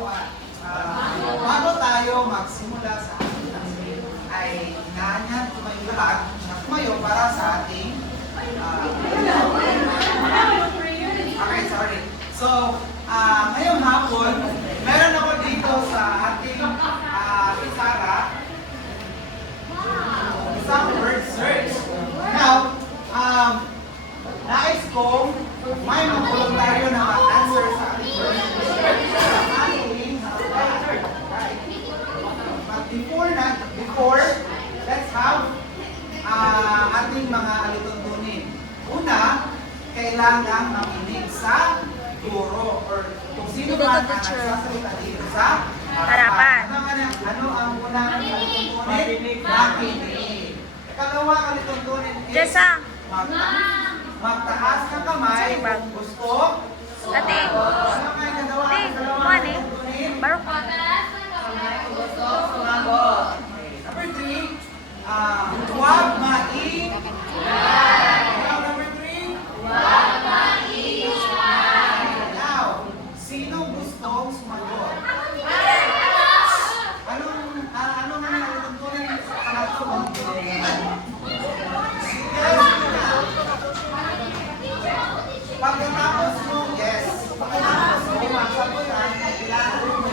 Bago tayo magsimula sa ating lesson, ay inaanyahan ko kayong lahat na tumayo para sa ating okay, sorry. So, ngayong hapon, meron ako dito sa ating isara isang word search. Now, nais kong may mga voluntaryo na mag-answer sa ating word search. But before, let's have ating mga alituntunin. Una, kailangan makinig sa guro or kung sino man ang nagsasalita dito sa harapan. Ano ang unang alituntunin? Makinig. Ikalawang alituntunin is magtaas ng kamay kung gusto. Ate, Ano kayo nagawa? Barok. Number 3, huwag maingay. Number 3, huwag maingay. Now, sino gustong sumagot? Anong nalituntunin sa pangatlo? Pagkatapos mo, yes. Pagkatapos mo, masagutan, kailangan mo.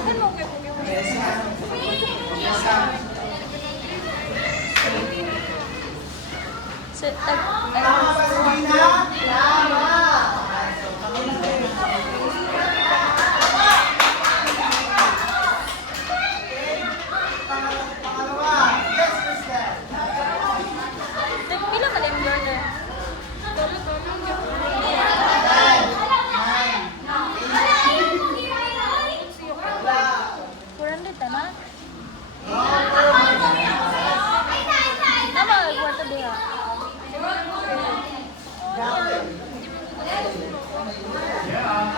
Yes, yan. Yes, yan. Tama ba si Gina? Tama! Pangalawa. Yes, Kristen. Pila ka yung burger? Kurang dito na? Tama, kwarto diha.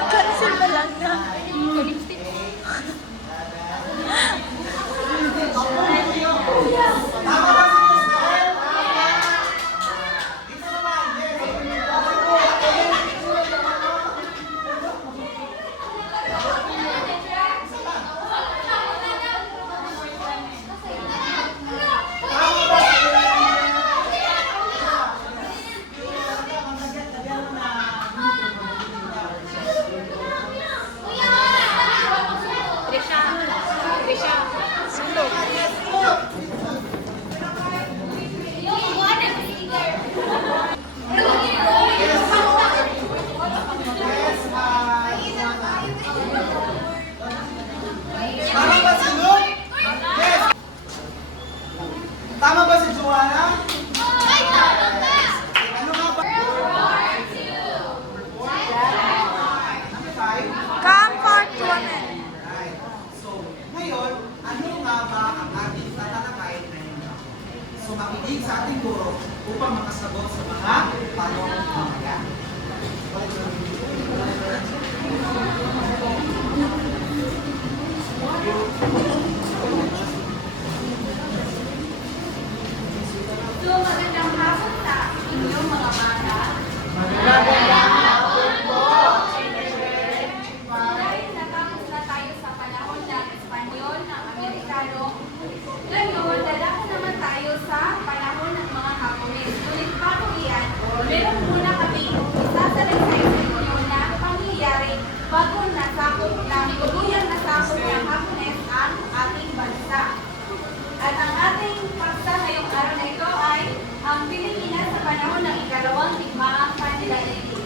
Cancel na lang na. Kalipit. Tama ba si Kristen? Dito naman. Yes. Sulog. Tama ba si Luke? Yes. Tama ba si Joanna? Ano nga ba? Number 5. Comfort woman. Right. So, ngayon, ano nga ba ang ating tatalakayin ngayon? So, makinig sa ating guro upang makasagot sa mga tanong mamaya. So, magandang hapon sa inyong mga bata. Dahil natapos na tayo sa panahon ng Espanyol, ng Amerikano, ngayon, dadako naman tayo sa panahon ng mga Hapones. Ngunit bago iyan, meron muna kami isasalaysay sa inyo na pangyayari bago nasakop na tuluyang nasakop ng Hapones ang ating bansa. At ang ating paksa ngayong araw na ito ay ang Pilipinas sa panahon ng ikalawang digmaang pandaigdig.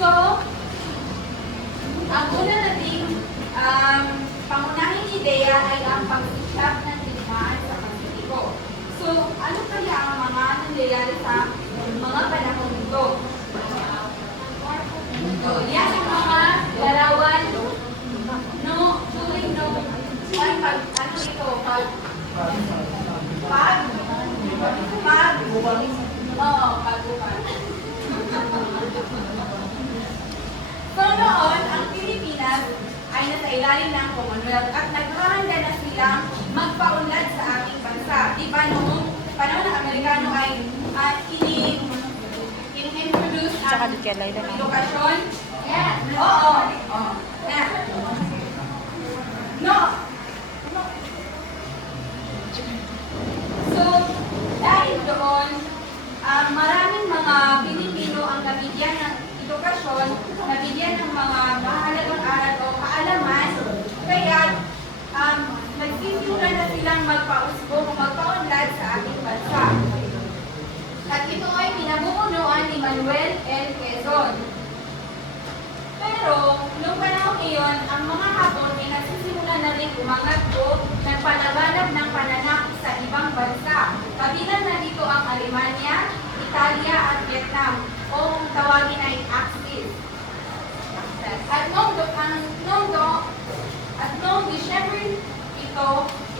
So, ang una nating pangunahing ideya ay ang pagsisyap ng digmaan sa Pasifiko. So, ano kaya ang mga nangyayari sa mga panahon ito? Yan ang mga larawan during ano ito? Pag-upan. So noon, ang Pilipinas ay nasa ilalim ng Commonwealth at naghahanda na sila silang magpaunlad sa ating bansa. Di ba noong panahon ng Amerikano ay in-introduce Tsaka ang di kaya lain na. edukasyon? Yeah. Oo. Oo. Yeah. No. So, dahil doon, maraming mga Pilipino ang nabigyan ng edukasyon, nabigyan ng mga mahalagang aral o kaalaman, kaya nagsisimula na silang magpausbong o magpaunlad sa ating bansa. At ito ay pinamumunuan ni Manuel L. Quezon. Pero, noong panahon iyon, ang mga Hapon ay nagsisimula na rin umangat o nagpalaganap ng pananakop sa ibang bansa. Kabilang na dito ang Alemanya, Italia at Vietnam, o kung tawagin ay Axis. At noong December ito,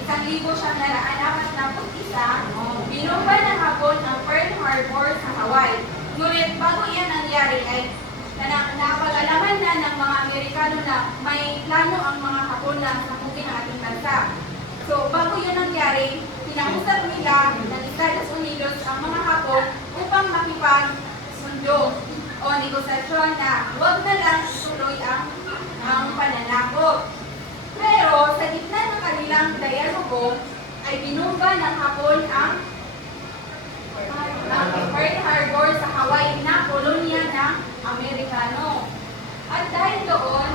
1941, binumba ng Hapon ang Pearl Harbor sa Hawaii. Ngunit bago yan nangyari ay napag-alaman na ng mga Amerikano na may plano ang mga Hapon na sakutin ang ating bansa. So, bago yun nangyari, pinausap nila ng Estados Unidos ang mga Hapon upang makipagsundo o negosasyon na huwag na lang ituloy ang pananakop. Pero sa gitna ng kanilang dialogo, ay binumba ng Hapon ang Pearl Harbor sa Hawaii na kolonya ng Amerikano. At dahil doon,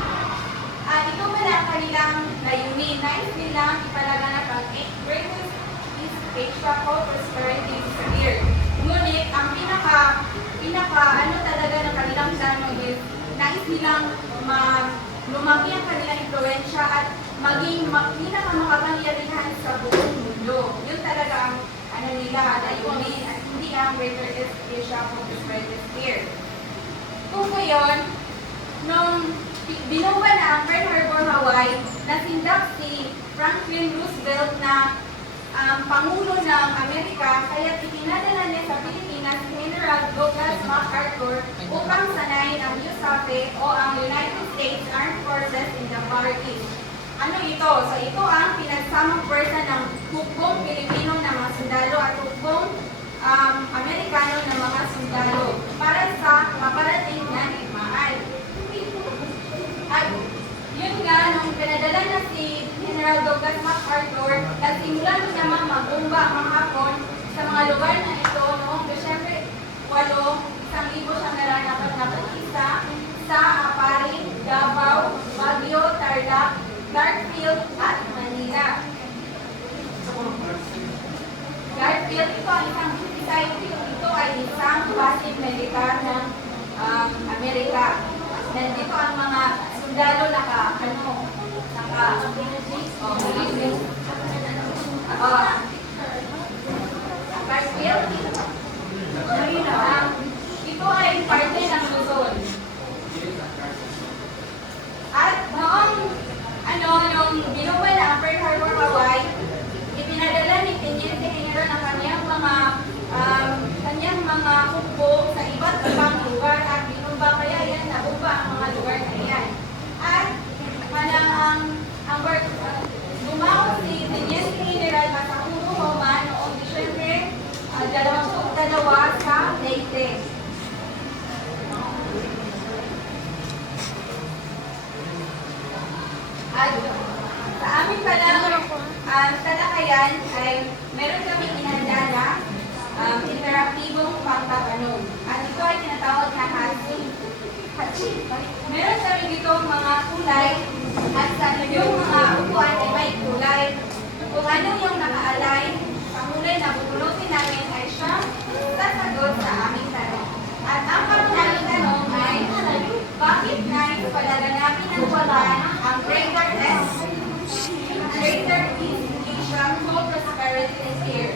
ito pala ang kanilang layunin. Nais nilang ipalaganap ang Greatest East Asia Co-Prosperity Sphere. Ngunit ang pinaka talaga ng kanilang plano is nais nilang lumaki ang kanilang impluensya at maging pinakamakapangyarihan sa buong mundo. Yun talaga ang nila, layunin at hindi ang Greater East Asia Co-Prosperity Sphere. Kung ngayon, nung binumba na ang Pearl Harbor, Hawaii, nasindak si Franklin Roosevelt na Pangulo ng Amerika, kaya itinadala niya sa Pilipinas si General Douglas MacArthur upang sanayin ang USAPE o ang United States Armed Forces in the Far East. Ano ito? So ito ang pinagsamang pwersa ng hukbong Pilipino na mga sundalo at hukbong Amerikano na mga sundalo para sa maparating na digmaan. At yun nga, nung pinadala na si General Douglas MacArthur, nagsimulan mo naman magbomba ang mga Hapon sa mga lugar na ito noong Desyembre 8, 1941 sa Aparit, Davao, Baguio, Tarlac, Garfield at Manila. Garfield, ito ay isang base militar ng Amerika. Nandito ang mga sundalo Garfield, ito ay parte ng Luzon. At nung binumba na ang Pearl Harbor, Hawaii, ipinadala ni Teniente General ang kanyang mga hukbo sa iba't ibang lugar at binumba kaya yan, nabumba ang mga lugar na yan. At gumawa si Teniente General Masahuro Homa noong Disyembre 22 sa Leyte. At sa amin palang talakayan ay meron kami inanda na interaktibong pagtatanong. At ito ay tinatawag na Hachi. Meron kami dito mga kulay at sa yung mga upuan ay may kulay. Kung ano yung nakaalay sa kulay na bubunutin namin ay siyang sasagot sa aming tanong. At ang pangunahing tanong ay, bakit nais palaganapin ng buwan ang Greater East Asia Co-Prosperity Sphere?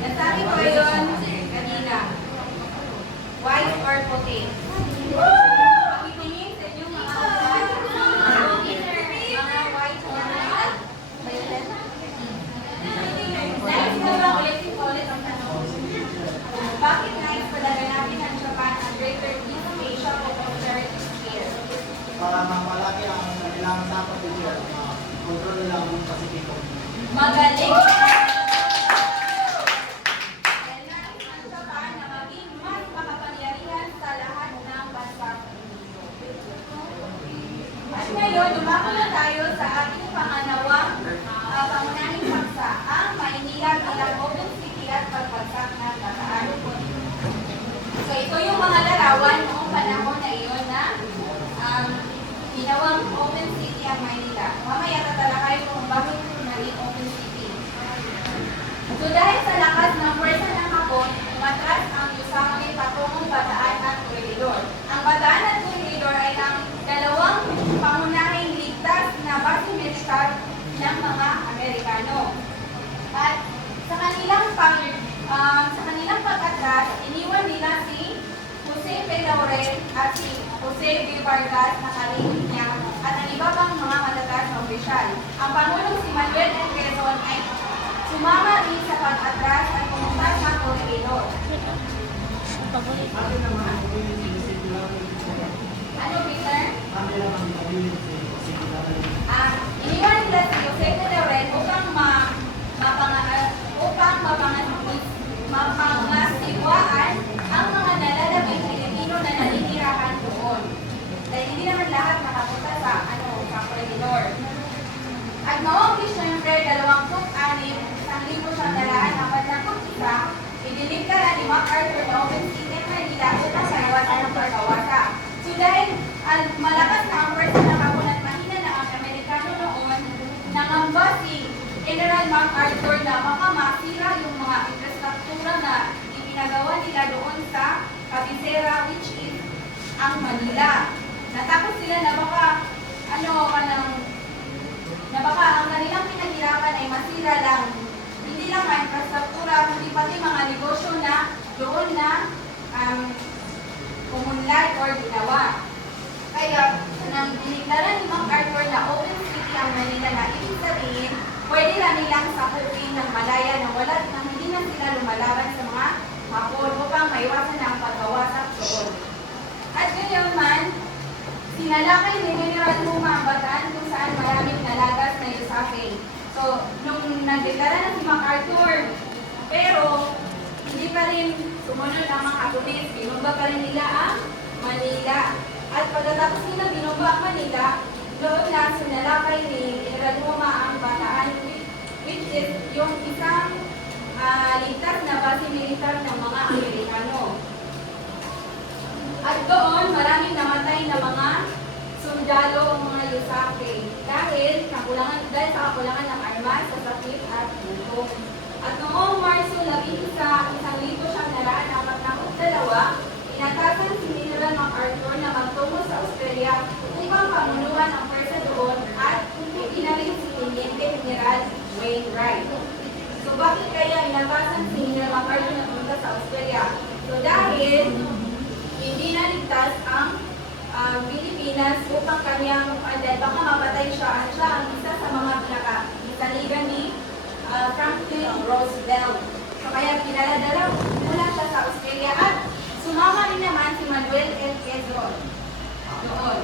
Nasabi ko yun kanina. White or puti? Pakitingin sa inyong mga upuan. Mga white or violet? Nais na ba ulit ang tanong? Bakit nais palaganapin ang lang dapat ito. Kontrol lang ang Pasipiko. Magaling! Kailangan ang Japan na maging mas makapangyarihan sa lahat ng bansa. At ngayon, dumako na tayo sa ating pangalawang pangunahing paksa, ang Maynila bilang open city at pagbagsak ng Bataan. So ito yung mga larawan noong panahon na iyon na ginawang open city ang Maynila. Mamaya tatalakay ko kung bakit naging open city. So dahil sa lakas ng pwersa ng Hapon, umatras ang Lusake patungong Bataan at Corregidor. Ang Bataan at Corregidor ay ang dalawang pangunahing ligtas na base militar ng mga Amerikano. At sa kanilang pag-atras, iniwan nila si Jose P. Laurel at si Jose B. Vargas na kalinya at ang iba pang mga matataas na opisyal. Ang Pangulong si Manuel L. Quezon ay sumama rin sa pag-atras at pumunta sa Corregidor. Akin naman ang Ano, Peter? Kami lang ang pagbilin si Iniwan nila si Jose P. Laurel mapangasiwaan ang mga nalalabing Pilipino na naninirahan doon. Dahil hindi naman lahat nakapunta sa Corregidor. At noong Disyembre 26, 1941, idinigdala ni MacArthur na open city ng Manila upang sanawasan ang pagkawasa. So dahil malakas na ang pwersa ng Hapon at mahina na ang Amerikano noon, nangamba si General MacArthur na baka masira yung mga infrastruktura na ipinagawa nila doon sa Cabecera, which is ang Manila. Natakot sila na baka ang kanilang pinaghirapan ay masira lang. Hindi lang ang infrastruktura, kundi pati mga negosyo na doon na pumunlad or ginawa. Kaya, nang diniklara ni MacArthur na open city ang Manila na ibig sabihin, pwede na nilang sakupin ng malaya na hindi na sila lumalaban sa mga Hapon upang maiwasan na ang pagkawasak doon. At ganyan man, sinalakay ni General Luma ang Bataan kung saan maraming nalagas na Lusake. So, nung nagdeklara na si MacArthur, pero hindi pa rin sumunod ang mga Hapones, binumba pa rin nila ang Manila. At pagkatapos nila binumba ang Manila, doon na sinalakay ni General Luma ang Bataan, which is yung isang ligtas na base militar ng mga Amerikano. At doon, maraming namatay na mga sundalo ang mga Lusake dahil sa kakulangan ng armas, sa sakit at buto. At noong Marso 11, 1942, inatasan si General MacArthur na magtungo sa Australia upang pamunuan ang pwersa doon at pinarin si Teniente General Wainwright. So bakit kaya inatasan si General MacArthur na pumunta sa Australia? So dahil hindi naligtas ang Pilipinas upang baka mapatay siya at siya ang isa sa mga pinaka-isaligan ni Franklin Roosevelt. So kaya pinaladala mula siya sa Australia at sumama rin naman si Manuel L. Quezon doon.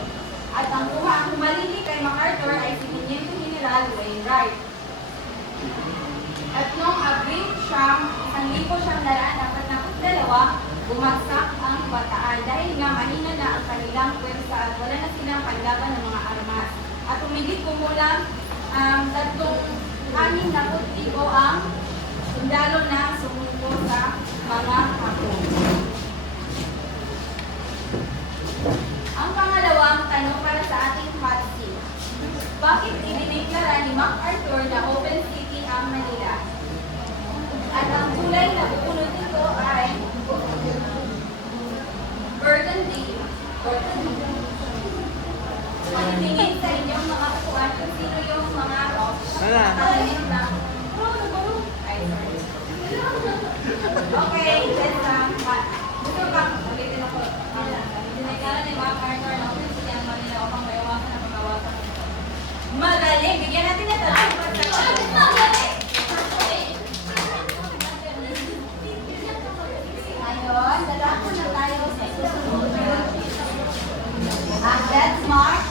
At ang humalili kay MacArthur ay si Teniente General Wainwright. At noong Abril 1942, bumagsak ang Bataan dahil nga mahina na ang kanilang pwersa at wala na silang panlaban ng mga armas. At umigit kumulang 367 ang sundalo na sumuko sa mga Hapon. Ang pangalawang tanong para sa ating hot seat. Bakit idineklara ni MacArthur na open city ang Manila? At ang kulay na bukunod nito ay burgundy. Manipingin sa inyong mga kuwan kung sino yung mga talayin na. Ay, sorry. Okay, let's gusto bang ulitin ako. Dineklara ni MacArthur na open city ang Manila upang maiwasan ang pagkawasan. Magaling! Bigyan natin na talagang magaling! Ngayon, dalako na tayo sa susunod. Let's march.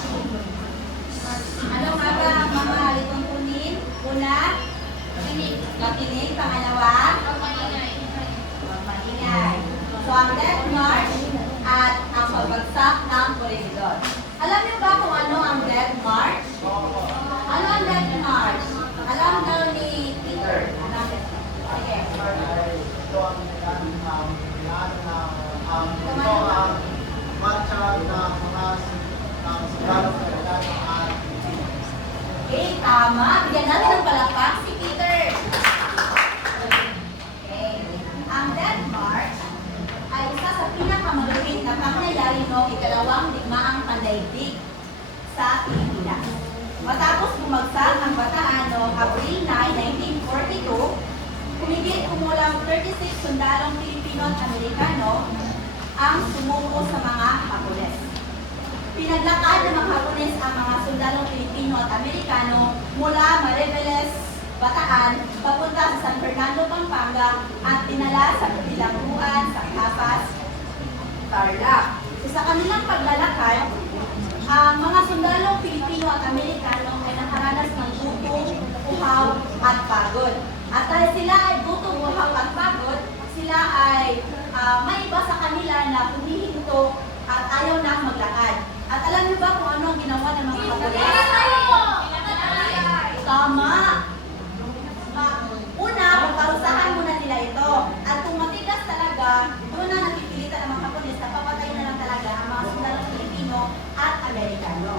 Tama. Bigyan natin ng palakpak si Peter. Okay. Ang Death March ay isa sa pinakamalupit na pangyayari noong ikalawang digmaang pandaigdig sa Pilipinas. Matapos bumagsak ang bataan noong Abril 9, 1942, humigit kumulang 36 sundalong Pilipino at Amerikano ang sumuko sa mga Hapones. Pinaglakad ng mga Hapones ang mga sundalong Pilipino at Amerikano mula Mariveles, Bataan, papunta sa San Fernando, Pampanga at dinala sa Bilangguan, sa Capas, Tarlac. Sa kanilang paglalakad, ang mga sundalong Pilipino at Amerikano ay nakaranas ng gutom, uhaw at pagod. At dahil sila ay gutom, uhaw at pagod, sila ay may iba sa kanila na humihinto at ayaw na maglakad. At alam niyo ba kung ano ang ginawa ng mga Hapones? Tama! Una, parusahan muna nila ito. At kung matigas talaga, doon na napipilitan ang mga Hapones na papatay na lang talaga ang mga sundalong Pilipino at Amerikano.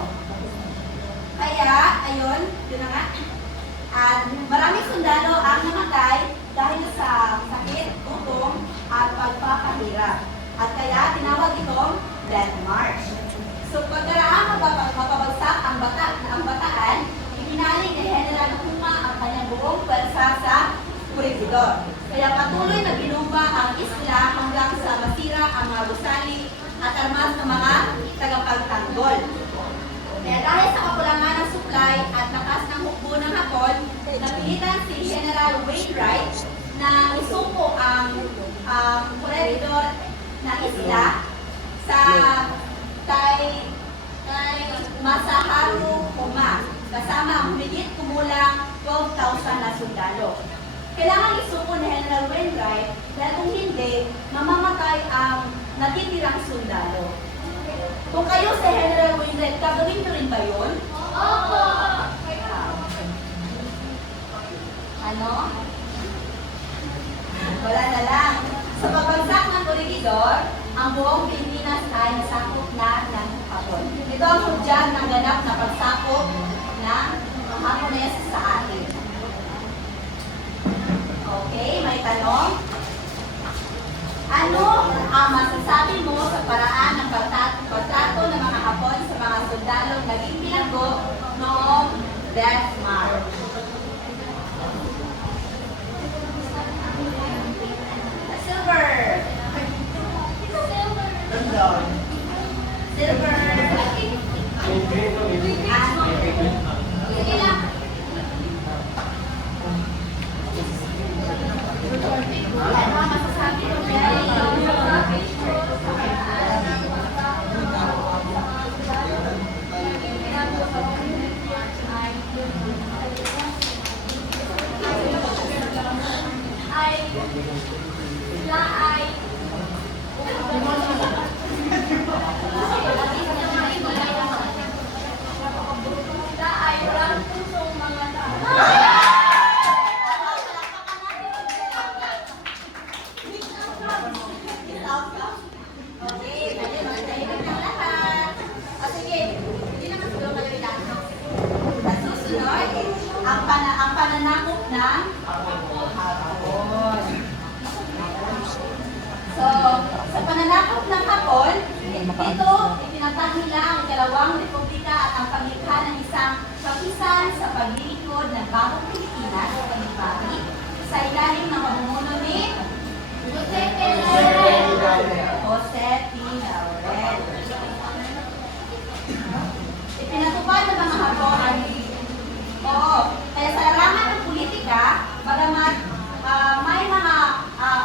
Kaya, ayun, yun na nga. At maraming sundalo ang namatay dahil sa sakit, gutom, at pagpapahirap. At kaya tinawag itong Death March. So pagkaraang mapabagsak ang bataan, ibinaling ni General Huma ang kanyang buong pwersa sa Corregidor. Kaya patuloy na binumba ang isla hanggang sa masira ang mga gusali at armas ng mga tagapagtanggol. Kaya dahil sa kakulangan ng supply at lakas ng hukbo ng Hapon, napilitan si General Wainwright na isuko ang Corregidor na isla sa kay Masaharu Huma, kasama ang humigit kumulang 12,000 na sundalo. Kailangan isuko ni General Wainwright dahil kung hindi, mamamatay ang natitirang sundalo. Kung kayo sa General Wainwright, gagawin nyo rin ba yun? Opo! Ano? Wala na lang. Sa pagbagsak ng Corregidor, ang buong Pilipinas ay nasakop na ng Hapon. Ito ang hudyat ng ganap na pagsakop ng Hapones sa atin. Okay, may tanong? Ano ang masasabi mo sa paraan ng pagtrato ng mga Hapon sa mga sundalong naging bilanggo noong Death March? Silver! Silver! Sige lang. Ano ang masasabi mo, Mary? Sila ay walang pusong mga tao. Okay, pwede magtahimik ng lahat. O sige, hindi naman siguro kayo ilanok. Sa susunod, ang pananakop ng Hapon. So, sa pananakop ng Hapon, dito itinatag nila ang ikalawang republika at ang paglikha ng isang kapisan sa paglilingkod ng bagong Pilipinas o Kalipati sa ilalim ng pamumuno ni Jose P. Laurel. Ipinatupad ng mga Hapon. Oo. Kaya sa larangan ng politika, bagamat may mga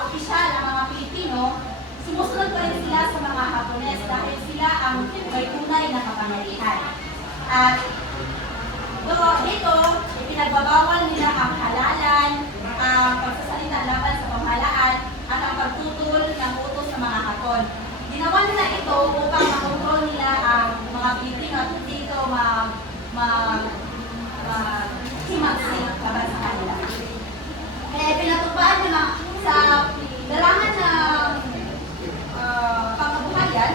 opisyal ng mga Pilipino, sumusunod pa rin sila sa mga Hapones dahil sila ang may tunay na kapangyarihan. At dito, ipinagbabawal nila ang halalan, ang pagsasalita laban sa pamahalaan, at ang pagtutol ng utos sa mga Hapon. Ginawa nila ito upang makontrol nila ang mga Pilipino at hindi ito himagsik laban sa kanila. Kaya pinatupad na sa larangan ng pangkabuhayan,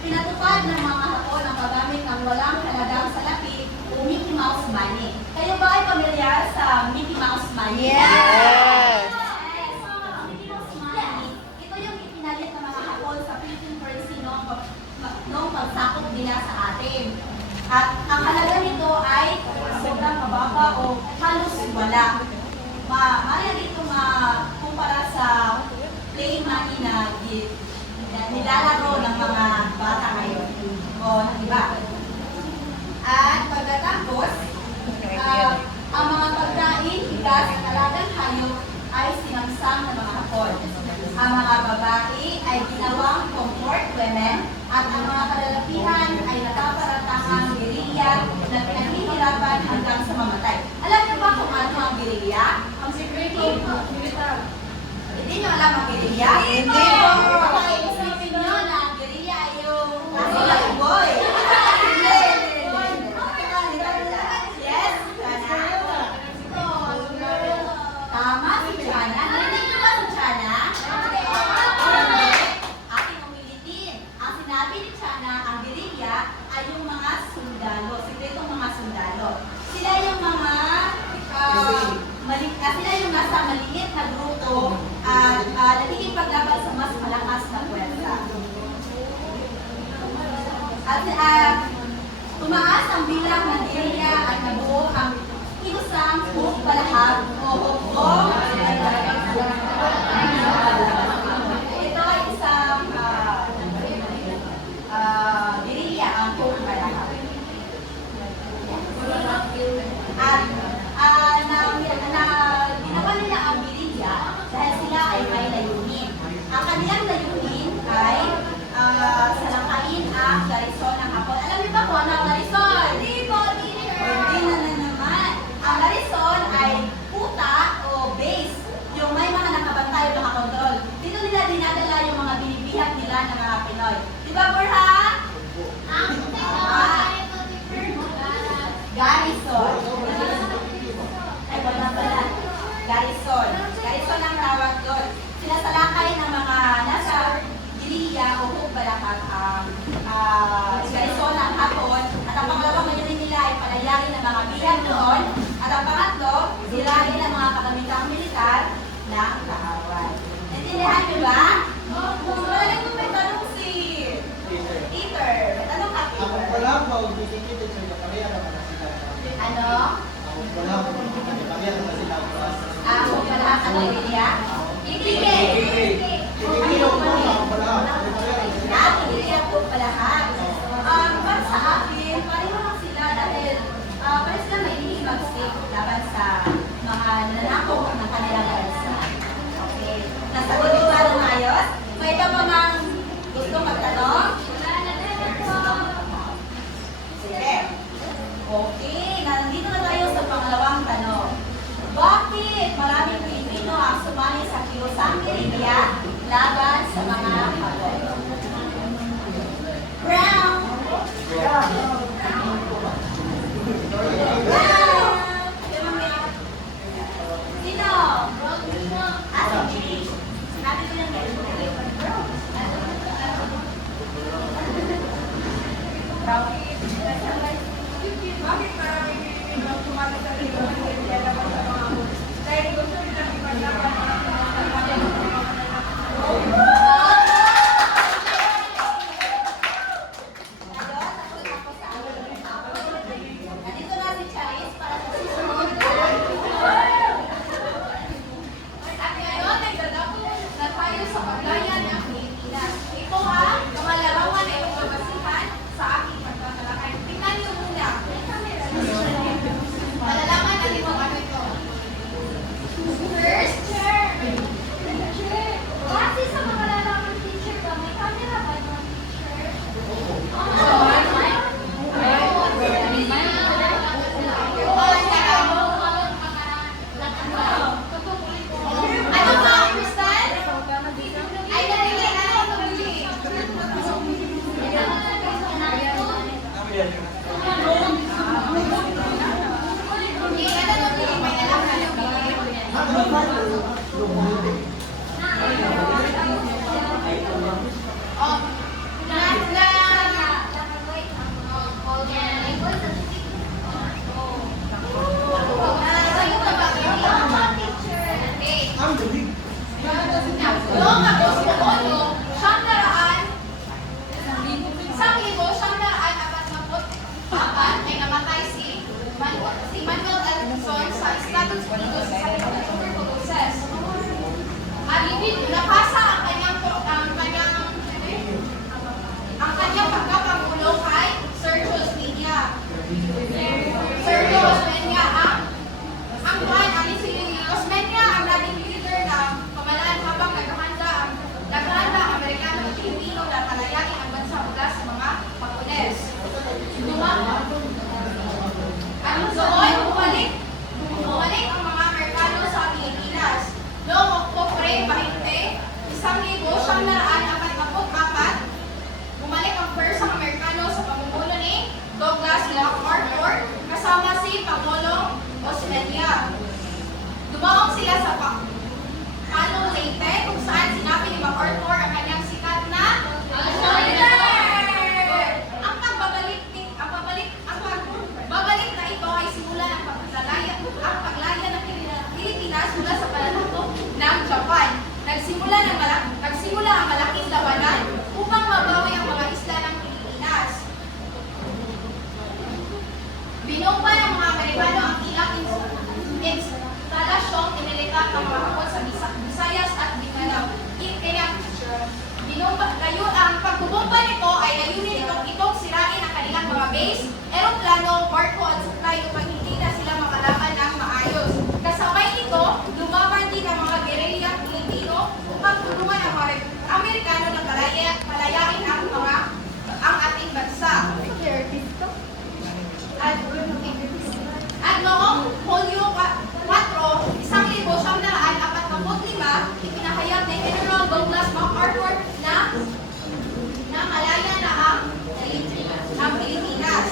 pinatupad ng mga Hapon ang paggamit ng walang halagang salapi o Mickey Mouse money. Kayo ba ay pamilyar sa Mickey Mouse Money? Yes! Ang Mickey Mouse Money, ito yung ipinalit ng mga Hapon sa Philippine currency noong pagsakop nila sa atin. At ang halaga nito ay sobrang mababa o halos wala. Maaari dito kumpara sa play money na nilalaro ng mga bata ngayon. O, diba? At pagkatapos, ang mga pagkain, bigas at alagang hayop ay sinamsam ng mga Hapon. Ang mga babae ay ginawang comfort women at ang mga kalalakihan ay nakaparatahang gerilya na pinaghihirapan hanggang sa mamatay. Alam niyo ba kung ano ang gerilya? Ang security militar. Hindi niyo alam ang gerilya? Hindi po! Okay, isipin niyo na ang gerilya ay yung nasa boy. Yes, Chana. Tama si Chana. Narinig niyo ba si Chana? Ating umilitin. Ang sinabi ni Chana, ang gerilya ay yung mga sundalo, sikretong mga sundalo. Sila yung mga sila yung nasa maliit na grupo at nakikipaglaban sa mas malakas na puwersa. At tumaas ang bilang ng gerilya at nabuo ang ilusang balahag o ito ay isang gerilya ang balahag. At ginawa nila ang gerilya dahil sila ay may layunin. Ang kanilang layunin ay salakayin ang garison ng Hapon. Alam niyo ba kung ano ang garison? Hindi na naman. Ang garison ay puta o base, yung may mga nakabantay o nakakontrol. Dito nila dinadala yung mga binibiyak nila ng mga Pinoy. Di ba, Burha? Garrison. Ay, wala pala. Garrison. Garrison ang tawag doon. Sinasalakay ng mga nasa gerilya o hukbalakag ang garrison ng Hapon. At ang pangalawang mayroon nila ay palayarin ng mga bilang doon. At ang pangatlo, sirahin ang mga kagamitang militar ng kaaway. Naintindihan niyo ba? Wala kung may tanong si Peter. May tanong ka, Ako Peter. pala, maudikit sa Japaria na sila. Ano? Ako pala, Japaria na sila. Ako pala ang gerilya? Hindi. Hindi ako pala. Hindi ako pala ha. Para sa akin, pareho lang sila dahil pareho sila may inihimagsik laban sa mga nanakong ng kanilang bansa. Okay. Nasagot ko ba ng ayos? May iba pa mang gusto magtanong? Sige. Okay, nandito na tayo sa pangalawang tanong. Bakit maraming Pilipino ang sumali sa kilusang gerilya laban sa mga Hapon? Brown! Sino? Si Billy. Sinabi ko yung Bakit maraming Pilipino sumali sa kilusang gerilya laban sa mga Hapon? Dahil gusto nilang ipaglaban ang mga Nandito na si Charis para sa susunod. At ngayon ay dadako na tayo sa paglayan ng Pilipinas. Ito ang kamalarawan na iyong babasihan sa aking pagtatalakay. Tingnan niyo muna. Malalaman natin kung ano ito. First, napasa ang kanyang pagkapangulo kay Sergio Osmeña. Sergio Osmeña ang Osmeña ang naging leader ng pamalaan habang naghahanda ang Amerikano at Pilipino na palayain ang bansa mula sa mga Hapones. Doon, bumalik ang mga Amerikano sa Pilipinas. Noong Oktubre 20, 1944, bumalik ang Persang Amerikano sa pamumuno ni Douglas MacArthur kasama si Pangulong Osmeña. Dumaong sila sa Panong Leyte kung saan sinabi ni MacArthur ang kanyang sikat na Babalik na ito ay simula ng paglaya ng Pilipinas mula sa pananatok ng Japan. Nagsimula ang malaking labanan upang mabawi ang mga isla ng Pilipinas. Binumpa ng mga Amerikano ang ilang instalasyong inilikat ng mga Hapon sa Visayas at Mindanao. Ang pagbubumpa nito ay layunin itong sirain ang kanilang mga base, eroplano, barko at supply upang hindi na sila makalaban ng maayos. Kasabay nito, lumaban din ang mga gerilya Pilipino upang tulungan ang mga Amerikano na palayain ang ating bansa. At noong Hulyo 4, 1945, ipinahayag ni General Douglas MacArthur na malaya na ang Pilipinas.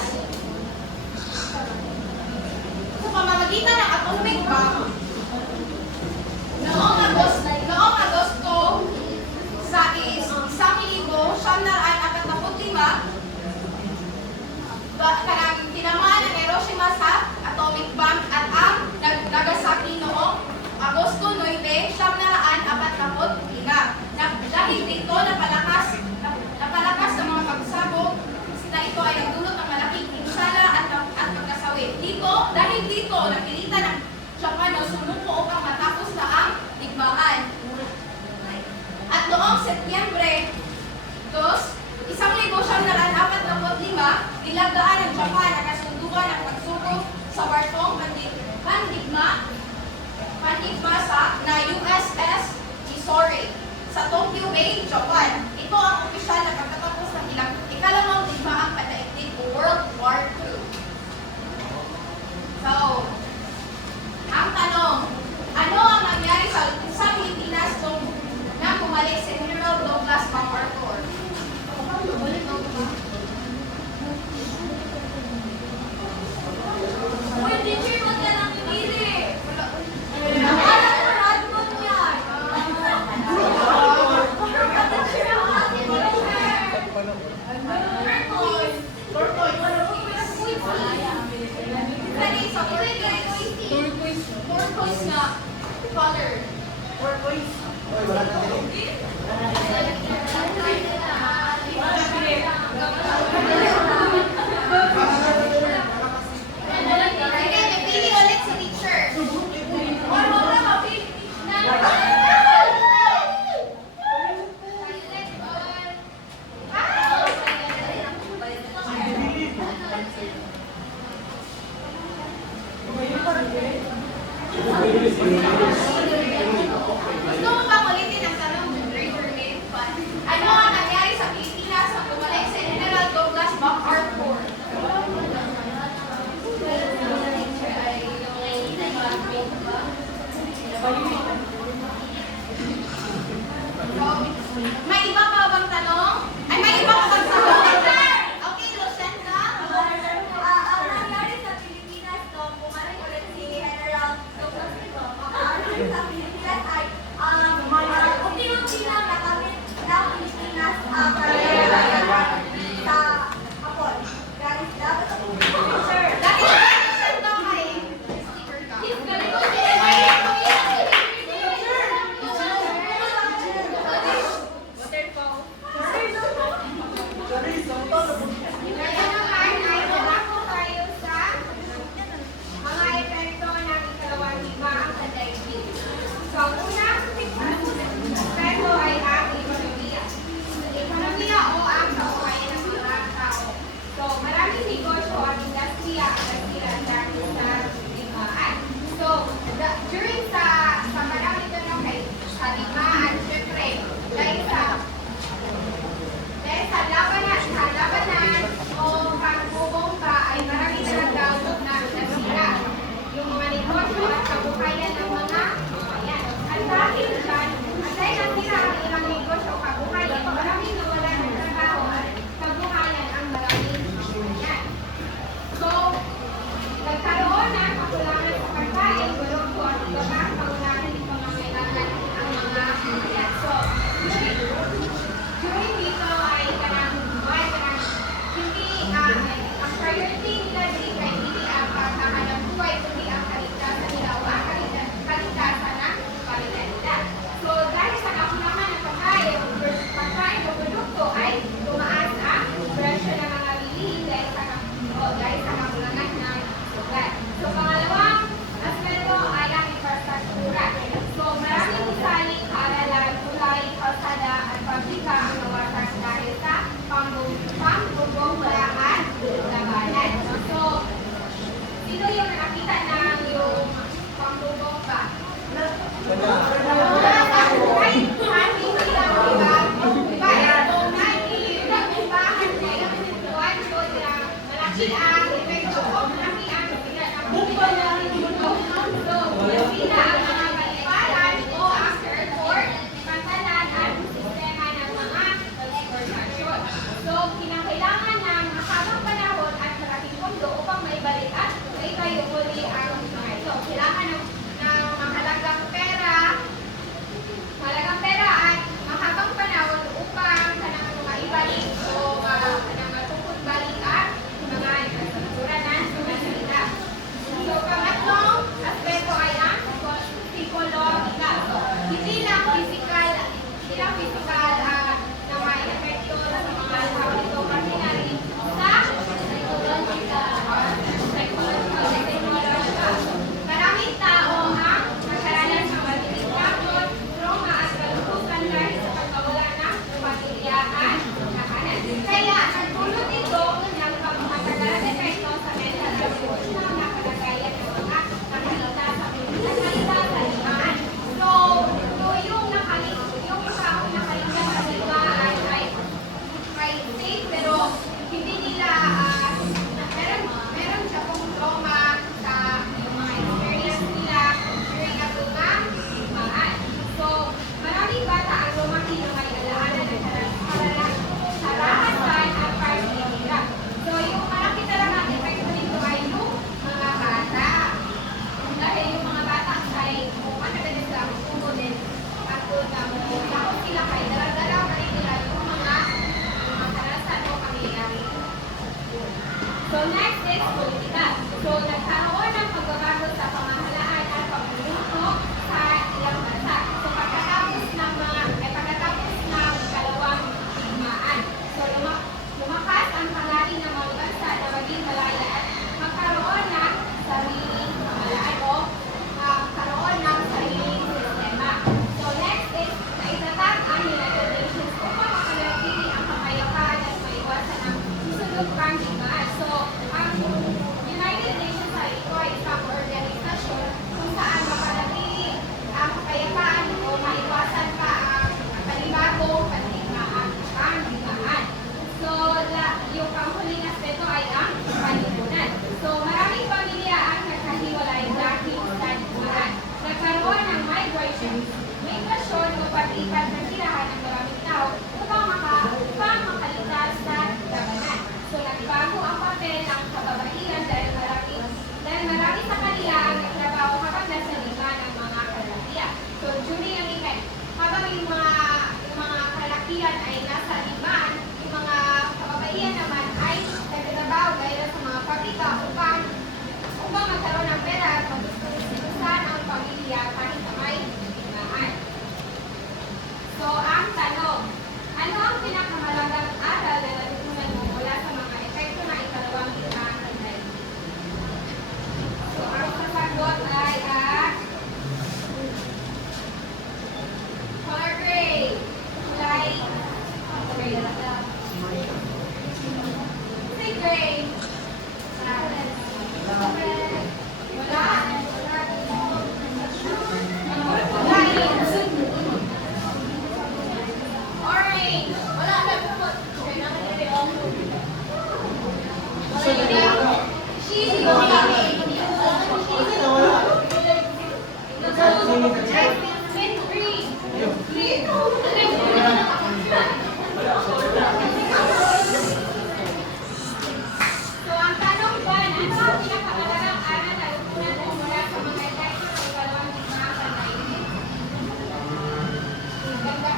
Sa pamamagitan ng atomic bomb, noong Agosto sa 1945, tinamaan ang Hiroshima sa atomic bomb at ang Nagasaki noong Agosto 9, 1945. Dahil dito napalakas ng mga pagsabog na ito ay nagdulot ng malaking pinsala at pagkasawit. Dahil dito, napilitan ng Japan na sumuko upang matapos na ang digmaan. At noong Setyembre 2, 1945, nilagaan ng Japan ang kasunduan ng pagsuko sa barkong pandigma na USS Missouri sa Tokyo Bay, Japan. Ito ang opisyal na pagtatapos ng ikalawang digmaang pandaigdig o World War II. So, ang tanong, ano ang nangyari sa Pilipinas nang bumalik si General Douglas MacArthur? Uy, teacher, wag ka lang pinili. Turquoise na color. Turquoise. Oy, wala na din. Sige, nagpili ulit si teacher. Or wag na mapili. Gusto mo bang ulitin ang tanong ng grade or name? Ano ang nangyari sa Pilipinas nang bumalik si General Douglas MacArthur? May iba pa bang tanong? Ay, may iba pa bang tanong? Okay, Luciana. Ang nangyari sa Pilipinas nung bumalik ulit si General Douglas MacArthur sa Pilipinas ay unti-unti lang nakamit ng Pilipinas ang kalagayan sa Hapon. Dahil sila Dati sa daw kay sticker ka. Kaya naman ay dumako tayo sa mga epekto ng ikalawang digmaang pandaigdig. So, una, So, kinakailangan ng mahabang panahon at malaking pondo upang maibalik at maitayo muli ang mga ito. Kailangan ng mahalagang pera at mahabang panahon upang kanang maibalik o kanang matupod balik at mga infrastruktura ng mga salita. So, pangatlong aspeto ay ang psikologika. So, hindi lang physical na may epekto sa mga tao ito, kasi na rin sa psychological. Maraming tao ang nakaranas ng matinding takot, trauma at kalungkutan dahil sa pagkawala ng pamilya at tahanan. Kaya, nagdulot ito ng pagmamatagal na epekto sa mental health ng mga kalagayan ng mga nakalita sa liman. So, yung tao nakalita sa liman ay safe, pero hindi nila meron siya pong trauma sa mga experience nila during ato nga digmaan. So, maraming bata ang lumaki na may alaanan ng karahasan at pag-ihirap. So, yung malaki talaga ang epekto nito ay yung mga bata. Dahil yung mga bata ay matagal sila ang tungo din at takot sila kay dala-dala pa rin nila yung mga karahasan o pangyayari. So next is politika. So nagkaroon ng pagbabago sa pamahalaan at pamumuno sa ilang bansa. So pagkatapos ng dalawang digmaan. So lumakas ang hangarin ng mga bansa na maging malaya at magkaroon ng sariling pamahalaan o magkaroon ng sariling sistema. So next is naitatag ang United Nations upang mapanatili ang kapayapaan at maiwasan ang susunod pang digmaan. So ang United Nations ay ito ay isang organisasyon kung saan mapanatili ang kapayapaan o maiwasan pa ang panibagong pangdigmaan. So yung panghuling aspeto ay ang palipunan. So maraming pamilya ang nagkahiwalay dahil sa digmaan. Nagkaroon ng migration o pag-ikat ng tirahan ng maraming tao upang makaligtas sa labanan. So nagbago ang papel ng kababaihan dahil marami sa kanila ang nagtrabaho habang nasa lima ng mga kalakihan. So during ang event, habang yung mga kalakihan ay nasa liman, yung mga kababaihan naman ay nagtrabaho dahil sa mga pabrika upang magkaroon ng pera at magtustusan ang pamilya kahit na may digmaan. So ang tanong, ano ang pinakamalagang aral na natutunan mo mula sa mga epekto ng ikalawang digmaan ng daigdig? So ang sasagot ay color gray. Kulay gray. Say gray. Orange. Wala na po. So ang tanong ba, ano ang pinakamalagang aral na natutunan mo mula sa mga epekto ng ikalawang digmaan ng daigdig? Ganda.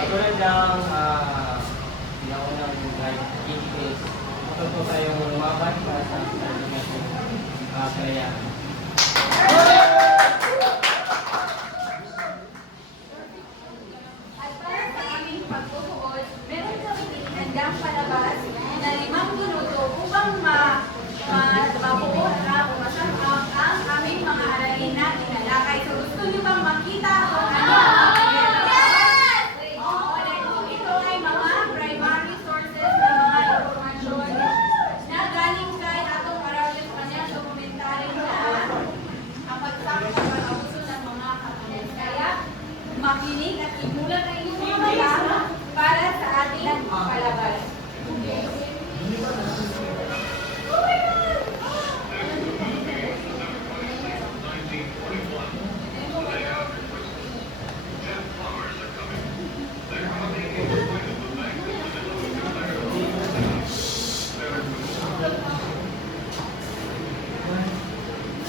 Katulad ng pinaunang like KTPS, matuto tayong lumaban para sa ating kalayaan. At para sa aming pagbubuod, meron kami inandang palabas na 5 minuto upang mabuo na umasang ang aming mga aralin na tinalakay. So gusto niyo bang makita kung ano? Ito ay mga primary sources ng mga informasyon na galing kay atong Arabic Panel ibulat ang inyong mga mata para sa ating palabas.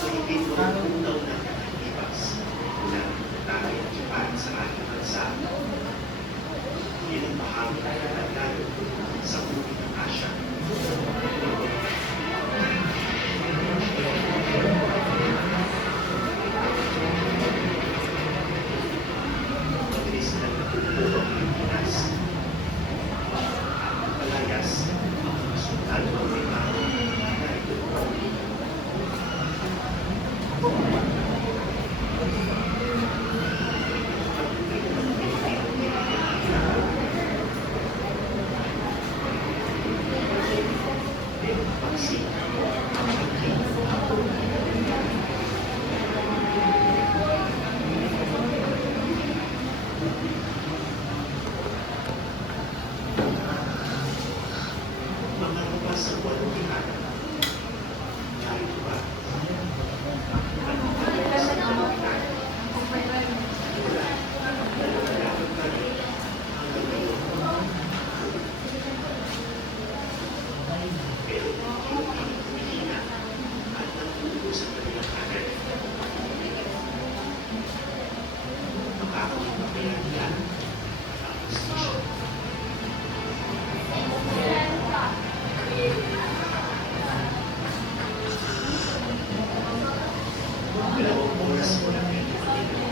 Mahigit 80 taon na nakalipas mula tayo at Japan sa ating bansa. Yun ang bahagi ng paglayo sa uri ng Asya. Mabilis na natutupo ang Pilipinas. At palayas ang mga sundalo ng mga na ito. Mga lupa sa walong dekada. Narito ba? Ano ba sa mga dekada? Mula nalalaman pa rin hanggang ngayon. Pero hindi kami humihina at nagtuturo sa kanilang kanan. Makakawin kaya nila ang hustisya. Dalawang oras mo lang ngayon kanina.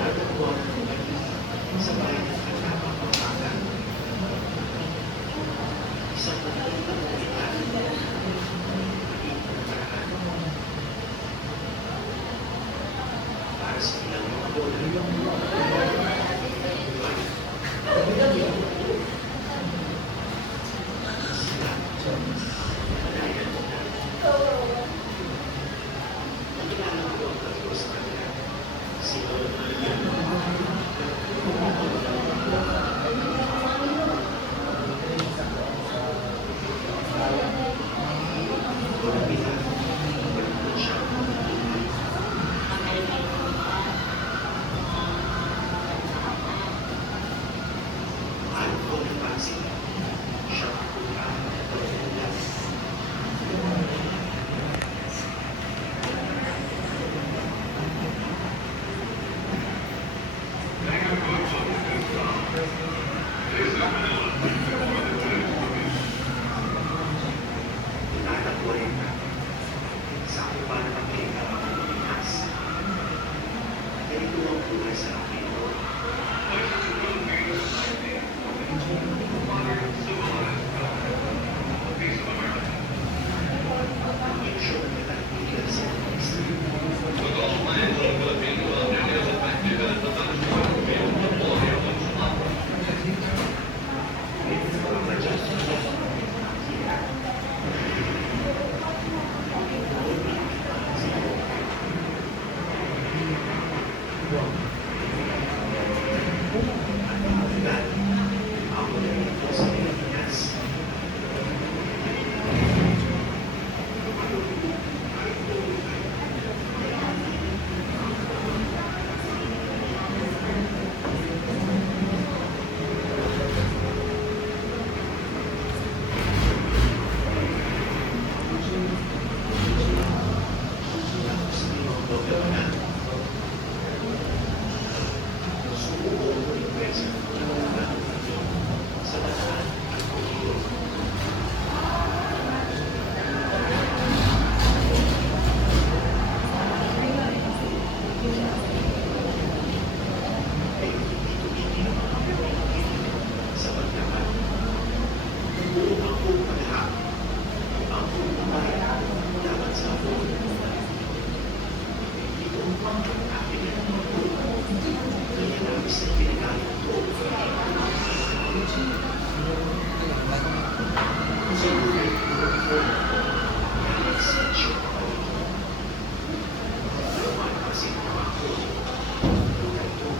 Nagagawa ng umalis sa bayan ng Katapang Pampanga. Isang madaling pagkakitaan. Maging ng paraan. Para sa ilang mga bola. Sila, panayan mo na. Nakilala ko ang tatlo sa kanila. Si Lord Maria. Kapila, ganun siya. Ano ko napansin? Siya ang puta at pagkakas. Natagpuan na sa kupan ng Amerika ang Pilipinas. Ganito ang buhay sa Aquino. Picture ng kaibigan sa Cristo. Ang magaling po sa Pilipinas. Tapos limang doble na. Sumuko ko rin pwesa sa bataan at kuliyo. Ay hindi tumigil ang mga Pilipino sa paglaban. Buo ang buong paglaban. Ang buong bayan laban sa buong. Ito ang aking kaya nabis na pinagalan ko. Siguro ko dahil sa siya ako. Naman kasi ako. Ganito,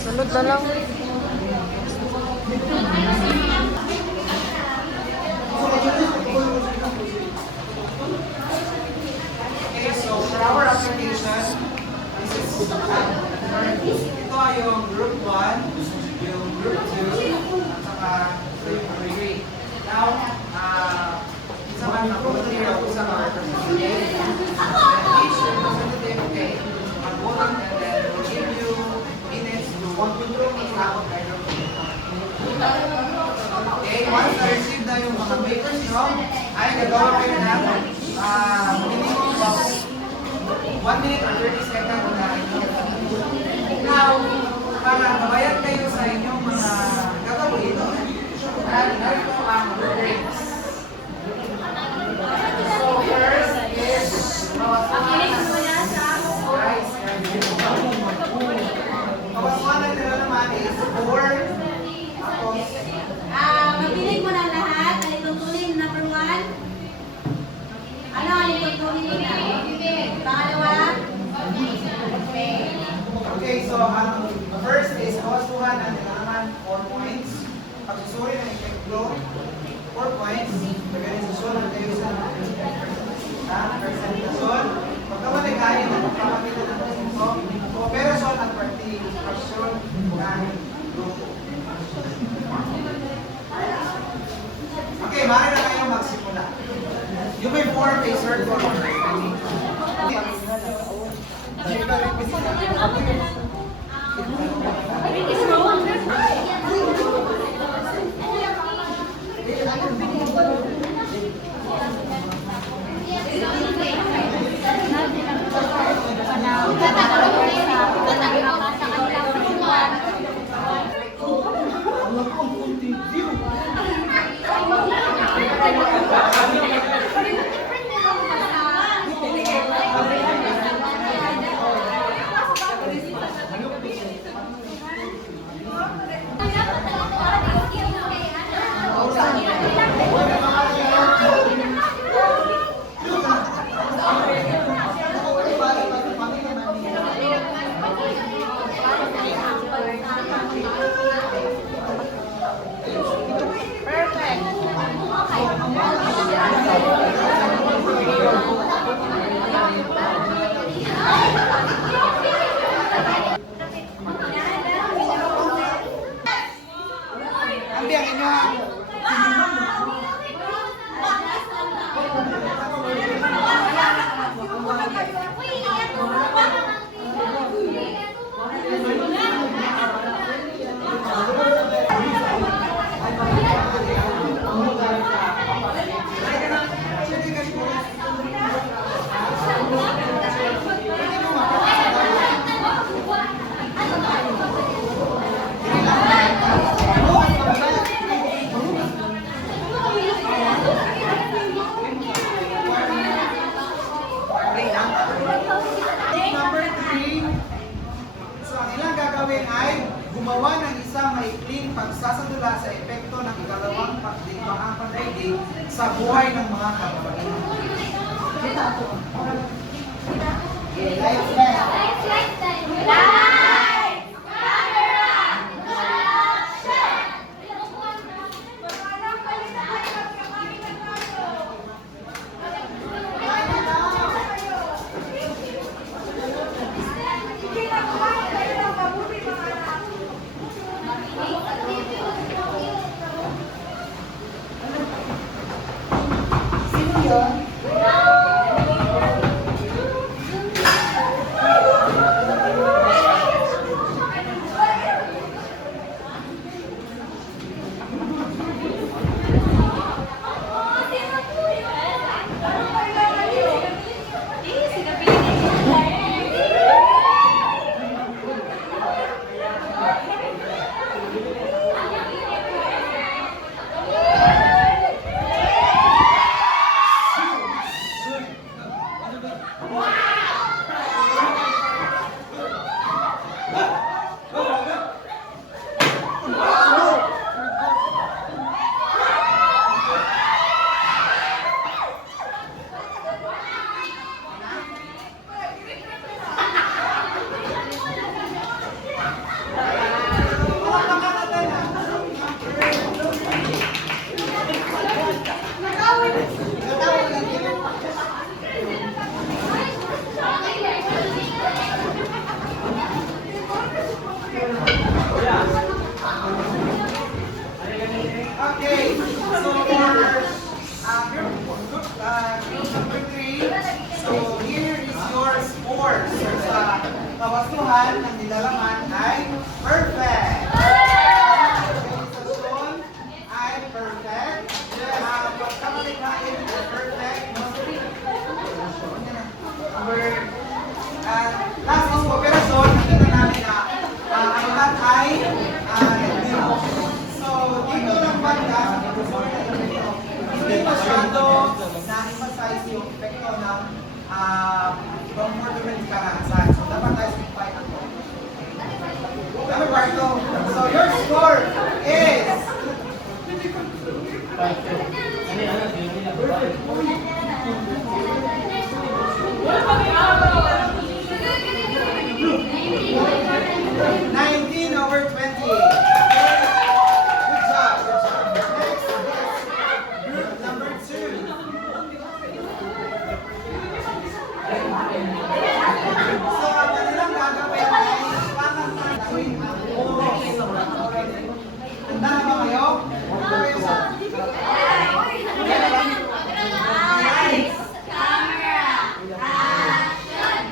Sunod na lang. Okay, so for our application, this is ito ay yung group 1, yung group 2, at saka yung group 3. Now, isa man na po ito yung sa mga representative. Each representative, okay, mag-voting and then we'll give you minutes to tapos kayo. Okay, once na-receive na yung mga papers nyo, ay gagawa kayo na minimum of 1 minute or 30 seconds na now, para mabayad kayo sa inyong mga gagawin, narito ang drinks. So first is rice and kawasanan nila naman is 4 tapos Mapilig mo na lahat. Ano itutulin? Number 1? Ano ang itutulin nila? Pangalawa? okay, so first is kawasuhan na nila naman 4 points. Pagsusuri ng epeklo, 4 points. Organisasyon ang kayo sa presentasyon. Pagkaman ay kaya na magpapakita ng proseso, cooperasyon at participasyon ng grupo. Okay, mari na kayo magsimula. You may form a circle. Ambi ang inyong number 3. So ang ilang gagawin ay gumawa ng isang maikling pagsasadula sa epekto ng ikalawang pagdigmaang pandaigdig sa buhay ng mga kababaihan. 1 ng nilalaman ay perfect. Organisasyon ay perfect. Pagkamalikhain ay perfect. Last is kooperasyon. Nakita namin na ang lahat ay nagdino. So, dito lang banda, hindi masyado na-emphasize yung epekto ng comfortable karanasan. So, dapat tayo simplify ako. Number part two. So, your score is 19 over 20. Good job. Good job. Next is group number 2. So, ang kanilang gagawin ay pangatawin ang oras. Handa na ba kayo? Okay, so, Lights, camera, action!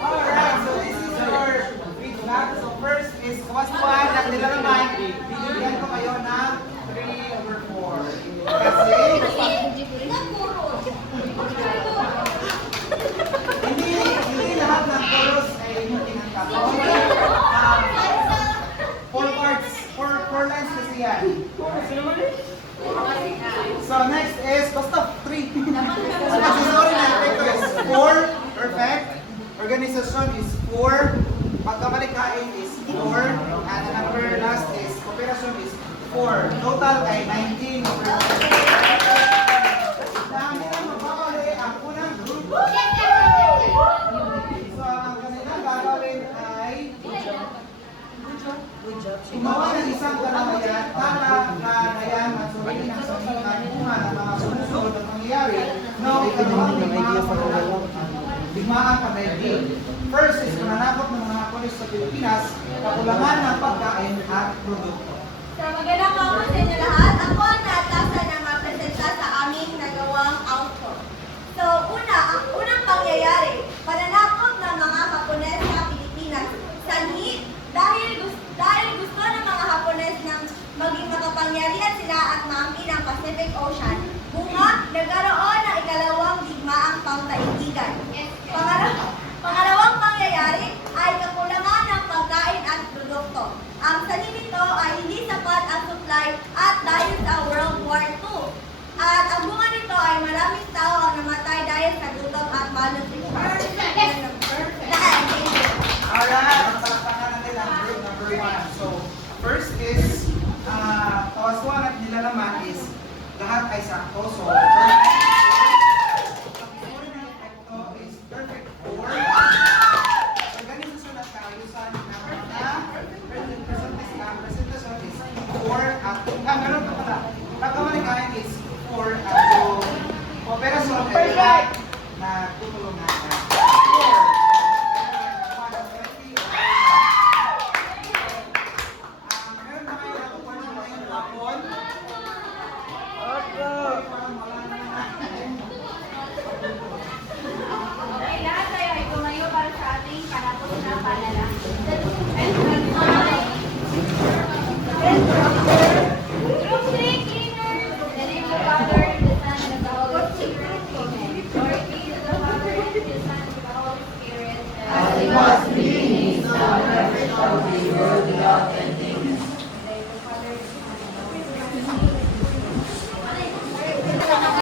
alright, so this is your feedback. So first is kawastuhan ng nilalaman. Bibigyan ko kayo ng 3 over 4. Kasi hindi lahat ng chorus ay tinangkap. Four parts, four lines kasi yan. So next is basta 3. So accessory na epekto is 4, perfect. Organisasyon is 4. Pagkamalikhain is 4. And number last is kooperasyon is 4. Total ay 19 over 4. Dami na mapapali ang unang group. So ang kanilang gagawin ay gumawa ng isang kalamayan para kanayan at suriin ang sabihan bunga ng mga sumusunod at mangyayari na ikalawang digmaan panaigid. First is mananakot ng mga polis sa Pilipinas, kakulangan ng pagkain at produkto. So, magandang hapon sa inyo lahat. Ako ang naatasan na mapresenta sa aming nagawang outro. So, ang unang pangyayari, pananakot ng mga Hapones sa Pilipinas. Sanhi, dahil gusto ng mga Hapones ng maging makapangyarihan sila at maangkin ang Pacific Ocean, nagkaroon ng ikalawang digmaang pangdaigdigan. Pangalawang pangyayari ay kakulangan ng pagkain at produkto. Ang sanhi nito ay hindi sapat ang supply at dahil sa World War II. At ang bunga nito ay maraming tao ang namatay dahil sa gutom at malnutrition. Alright, ang palakpakan natin ang group number 1. So, first is, kawastuhan at nilalaman is, lahat ay sakto. So, perfect. Ito is perfect 4. Organisasyon at kaayusan ng mga presentasyon is 4. At, meron pa pala. Pagkamalikhain is 4. At so, kooperasyon ay